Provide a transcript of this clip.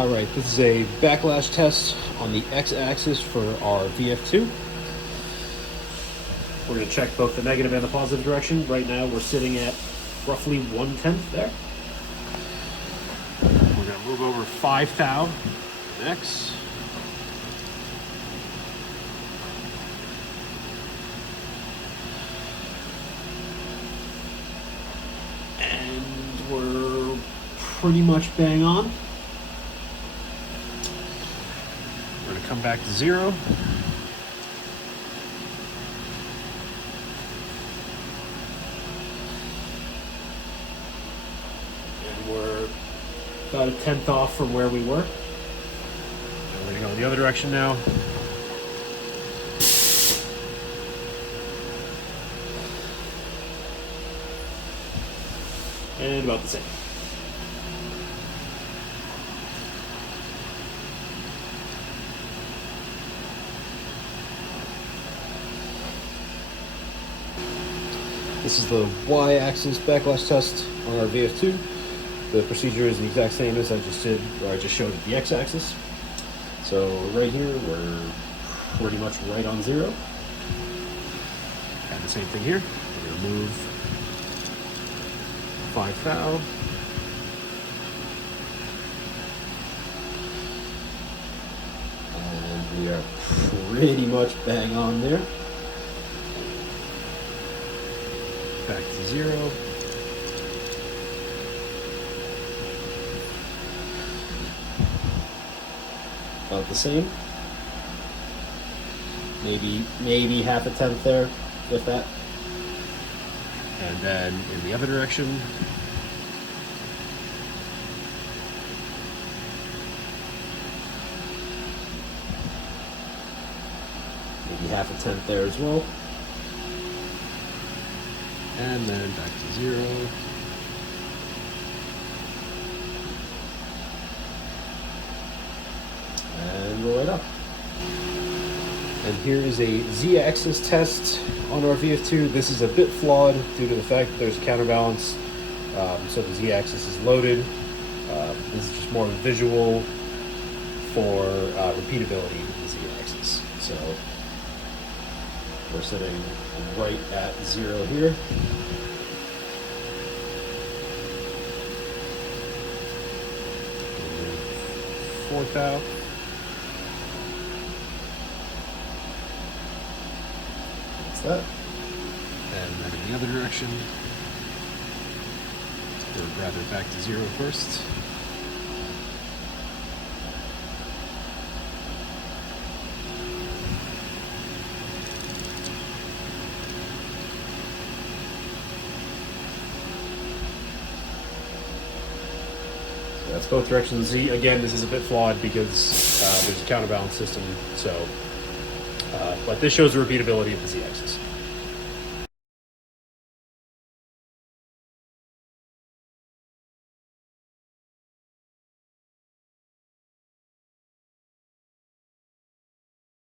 Alright, this is a backlash test on the x-axis for our VF2. We're going to check both the negative and the positive direction. Right now we're sitting at roughly 1/10 there. We're going to move over 5 thou next. And we're pretty much bang on. We're going to come back to 0. And we're about a 1/10 off from where we were. And we're going to go in the other direction now. And about the same. This is the y-axis backlash test on our VF2. The procedure is the exact same as I just did, or I just showed at the x-axis. So right here, we're pretty much right on 0. And the same thing here. We're going to move 5 thou. And we are pretty much bang on there. Back to 0. About the same. Maybe half a 1/10 there, if that. And then in the other direction. Maybe half a 1/10 there as well. And then back to 0. And we're right up. And here is a z-axis test on our VF2. This is a bit flawed due to the fact that there's a counterbalance, so the z-axis is loaded. This is just more visual for repeatability of the z-axis. So we're sitting right at 0 here. And 4 thou. That's that. And then in the other direction, or rather back to 0 first. That's both directions Z. Again, this is a bit flawed because there's a counterbalance system, so but this shows the repeatability of the Z-axis.